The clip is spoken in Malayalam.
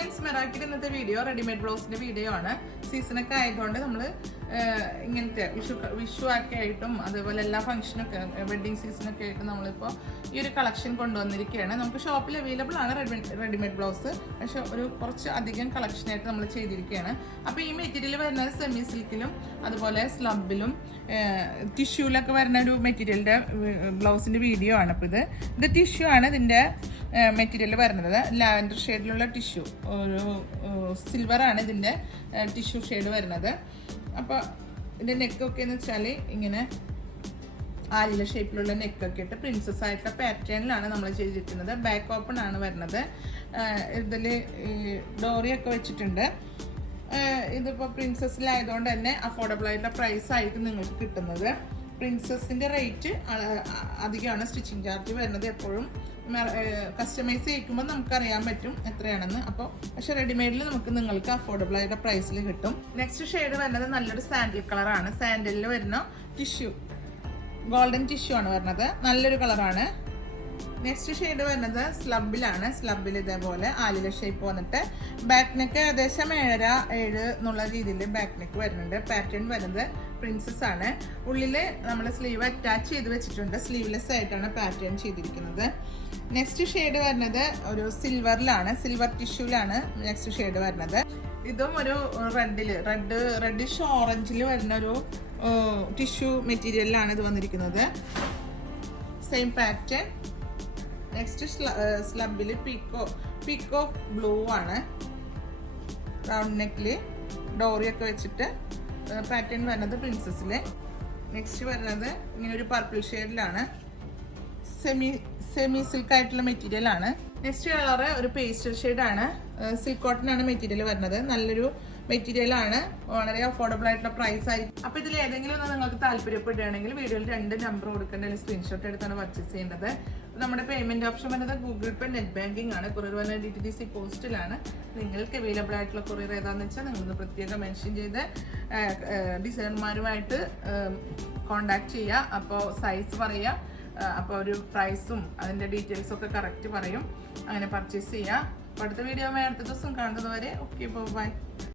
ഫ്രണ്ട്സ്, മെറാക്കിൽ ഇന്നത്തെ വീഡിയോ റെഡിമെയ്ഡ് ബ്ലൗസിന്റെ വീഡിയോ ആണ്. സീസണൊക്കെ ആയതുകൊണ്ട് നമ്മൾ ഇങ്ങനത്തെ വിഷു ഒക്കെ ആയിട്ടും അതുപോലെ എല്ലാ ഫംഗ്ഷനൊക്കെ വെഡിങ് സീസണൊക്കെ ആയിട്ട് നമ്മളിപ്പോൾ ഈ ഒരു കളക്ഷൻ കൊണ്ടുവന്നിരിക്കുകയാണ്. നമുക്ക് ഷോപ്പിൽ അവൈലബിൾ ആണ് റെഡിമെയ്ഡ് ബ്ലൗസ്, പക്ഷെ ഒരു കുറച്ച് അധികം കളക്ഷനായിട്ട് നമ്മൾ ചെയ്തിരിക്കുകയാണ്. അപ്പോൾ ഈ മെറ്റീരിയൽ വരുന്നത് സെമി സിൽക്കിലും അതുപോലെ സ്ലബിലും ടിഷ്യൂലൊക്കെ വരുന്ന ഒരു മെറ്റീരിയലിൻ്റെ ബ്ലൗസിൻ്റെ വീഡിയോ ആണ്. അപ്പോൾ ഇത് ടിഷ്യൂ ആണ്. ഇതിൻ്റെ മെറ്റീരിയൽ വരുന്നത് ലാവൻഡർ ഷെയ്ഡിലുള്ള ടിഷ്യൂ, ഒരു സിൽവറാണ് ഇതിൻ്റെ ടിഷ്യൂ ഷെയ്ഡ് വരുന്നത്. അപ്പോൾ ഇതിൻ്റെ നെക്കൊക്കെ എന്ന് വെച്ചാൽ ഇങ്ങനെ ആലില ഷേപ്പിലുള്ള നെക്കൊക്കെ ഇട്ട് പ്രിൻസസ് ആയിട്ടുള്ള പാറ്റേണിലാണ് നമ്മൾ ചെയ്തിരിക്കുന്നത്. ബാക്ക് ഓപ്പൺ ആണ് വരുന്നത്. ഇതിൽ ഡോറിയൊക്കെ വെച്ചിട്ടുണ്ട്. ഇതിപ്പോൾ പ്രിൻസസിലായതുകൊണ്ട് തന്നെ അഫോർഡബിൾ ആയിട്ടുള്ള പ്രൈസ് ആയിരിക്കും നിങ്ങൾക്ക് കിട്ടുന്നത്. പ്രിൻസസിൻ്റെ റേറ്റ് അധികമാണ്. സ്റ്റിച്ചിങ് ചാർജ് വരുന്നത് എപ്പോഴും കസ്റ്റമൈസ് ചെയ്യിക്കുമ്പോൾ നമുക്കറിയാൻ പറ്റും എത്രയാണെന്ന്. അപ്പോൾ പക്ഷേ റെഡിമെയ്ഡിൽ നിങ്ങൾക്ക് അഫോർഡബിൾ ആയിട്ട് പ്രൈസിൽ കിട്ടും. നെക്സ്റ്റ് ഷെയ്ഡ് വരുന്നത് നല്ലൊരു സാൻഡിൽ കളറാണ്. സാൻഡലിൽ വരുന്ന ടിഷ്യൂ, ഗോൾഡൻ ടിഷ്യൂ ആണ് വരുന്നത്. നല്ലൊരു കളറാണ്. നെക്സ്റ്റ് ഷെയ്ഡ് വരുന്നത് സ്ലബിലാണ്. സ്ലബിൽ ഇതേപോലെ ആലില ഷേപ്പ് വന്നിട്ട് ബാക്ക് നെക്ക് ഏകദേശം 7 എന്നുള്ള രീതിയിൽ ബാക്ക് നെക്ക് വരുന്നുണ്ട്. പാറ്റേൺ വരുന്നത് പ്രിൻസസ് ആണ്. ഉള്ളിൽ നമ്മൾ സ്ലീവ് അറ്റാച്ച് ചെയ്ത് വെച്ചിട്ടുണ്ട്. സ്ലീവ്ലെസ് ആയിട്ടാണ് പാറ്റേൺ ചെയ്തിരിക്കുന്നത്. നെക്സ്റ്റ് ഷെയ്ഡ് വരുന്നത് ഒരു സിൽവറിലാണ്, സിൽവർ ടിഷ്യൂലാണ് നെക്സ്റ്റ് ഷെയ്ഡ് വരുന്നത്. ഇതും ഒരു റെഡിഷ് ഓറഞ്ചിൽ വരുന്ന ഒരു ടിഷ്യൂ മെറ്റീരിയലിലാണ് ഇത് വന്നിരിക്കുന്നത്. Same pattern. നെക്സ്റ്റ് സ്ലബിൽ പീക്കോ ബ്ലൂ ആണ്. റൗണ്ട് നെക്കില് ഡോറിയൊക്കെ വെച്ചിട്ട് പാറ്റേൺ വരുന്നത് പ്രിൻസസില്. നെക്സ്റ്റ് വരുന്നത് ഇങ്ങനെ ഒരു പർപ്പിൾ ഷെയ്ഡിലാണ്. സെമി സിൽക്ക് ആയിട്ടുള്ള മെറ്റീരിയൽ ആണ്. നെക്സ്റ്റ് കളറ് ഒരു പേസ്റ്റൽ ഷെയ്ഡാണ്. സിൽക്ക് കോട്ടൺ ആണ് മെറ്റീരിയൽ വരുന്നത്. നല്ലൊരു മെറ്റീരിയൽ ആണ്. വളരെ അഫോർഡബിൾ ആയിട്ടുള്ള പ്രൈസ് ആയിരിക്കും. അപ്പോൾ ഇതിൽ ഏതെങ്കിലും ഒന്ന് നിങ്ങൾക്ക് താല്പര്യപ്പെടുകയാണെങ്കിൽ വീഡിയോയിൽ 2 നമ്പർ കൊടുക്കേണ്ട സ്ക്രീൻഷോട്ട് എടുത്താണ് പർച്ചേസ് ചെയ്യേണ്ടത്. നമ്മുടെ പേയ്മെന്റ് ഓപ്ഷൻ വരുന്നത് ഗൂഗിൾ പേ, നെറ്റ് ബാങ്കിങ് ആണ്. കൊറിയർ വരുന്നത് DTDC പോസ്റ്റിലാണ്. നിങ്ങൾക്ക് അവൈലബിൾ ആയിട്ടുള്ള കൊറിയർ ഏതാണെന്ന് വെച്ചാൽ നിങ്ങൾക്ക് പ്രത്യേകം മെൻഷൻ ചെയ്ത് ഡിസൈനർമാരുമായിട്ട് കോണ്ടാക്ട് ചെയ്യുക. അപ്പോൾ സൈസ് പറയുക. അപ്പോൾ ഒരു പ്രൈസും അതിൻ്റെ ഡീറ്റെയിൽസും ഒക്കെ കറക്റ്റ് പറയും. അങ്ങനെ പർച്ചേസ് ചെയ്യുക. അപ്പോൾ അടുത്ത വീഡിയോ അടുത്ത ദിവസം കാണുന്നത് വരെ ഓക്കെ, ബൈ.